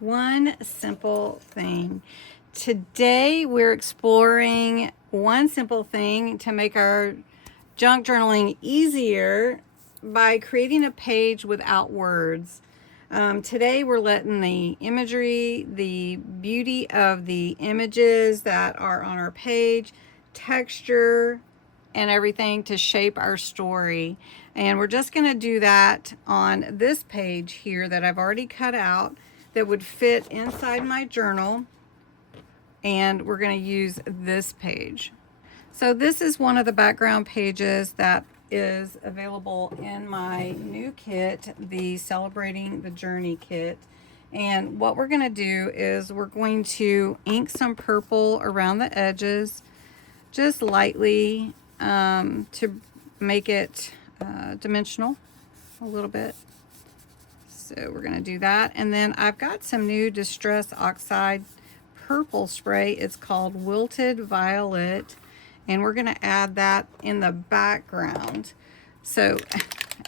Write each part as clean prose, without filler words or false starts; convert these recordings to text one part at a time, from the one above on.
One simple thing. Today we're exploring one simple thing to make our junk journaling easier by creating a page without words. Today we're letting the imagery, the beauty of the images that are on our page, texture, and everything to shape our story. And we're just going to do that on this page here that I've already cut out that would fit inside my journal. And we're going to use this page. So this is one of the background pages that is available in my new kit, the Celebrating the Journey kit. And what we're going to do is we're going to ink some purple around the edges, just lightly, to make it dimensional a little bit. So we're going to do that. And then I've got some new Distress Oxide purple spray. It's called Wilted Violet. And we're going to add that in the background. So,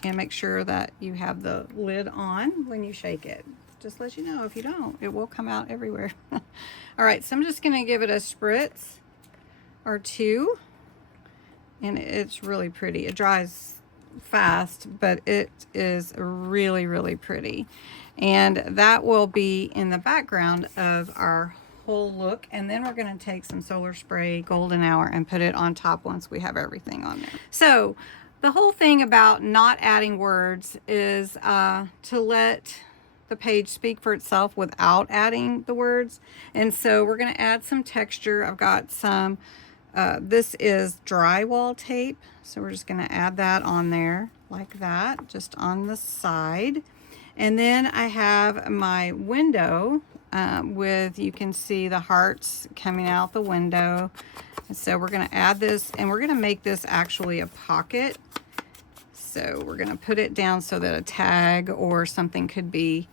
and make sure that you have the lid on when you shake it. Just let you know, if you don't, it will come out everywhere. All right, so I'm just going to give it a spritz or two. And it's really pretty. It dries fast, but it is really, really pretty. And that will be in the background of our whole look. And then we're going to take some Solar Spray Golden Hour and put it on top once we have everything on there. So the whole thing about not adding words is to let the page speak for itself without adding the words. And so we're going to add some texture. I've got some this is drywall tape, so we're just going to add that on there like that, just on the side. And then I have my window with, you can see the hearts coming out the window. And so we're going to add this, and we're going to make this actually a pocket. So we're going to put it down so that a tag or something could be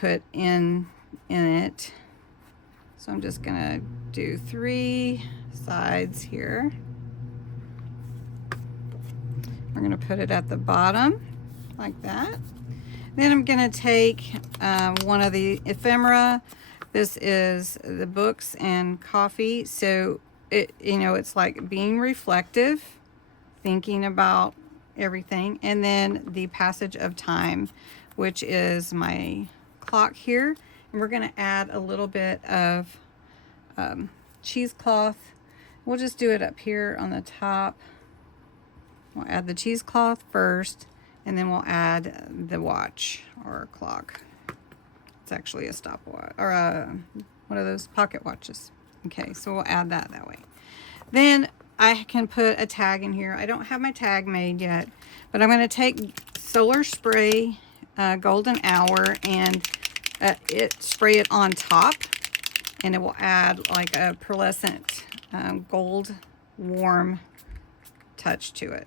put in it. So I'm just going to do 3 sides here. We're going to put it at the bottom like that. Then I'm going to take one of the ephemera. This is the books and coffee. So it, you know, it's like being reflective, thinking about everything. And then the passage of time, which is my clock here. And we're going to add a little bit of cheesecloth. We'll just do it up here on the top. We'll add the cheesecloth first, and then we'll add the watch or clock. It's actually a stopwatch or one of those pocket watches. Okay, so we'll add that way. Then I can put a tag in here. I don't have my tag made yet, but I'm going to take Solar Spray Golden Hour and spray it on top, and it will add like a pearlescent gold warm touch to it.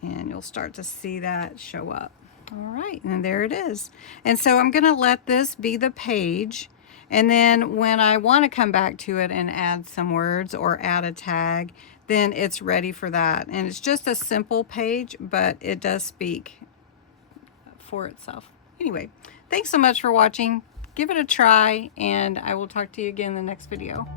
And you'll start to see that show up. All right, and there it is. And so I'm going to let this be the page. And then when I want to come back to it and add some words or add a tag, then it's ready for that. And it's just a simple page, but it does speak for itself. Anyway, thanks so much for watching. Give it a try, and I will talk to you again in the next video.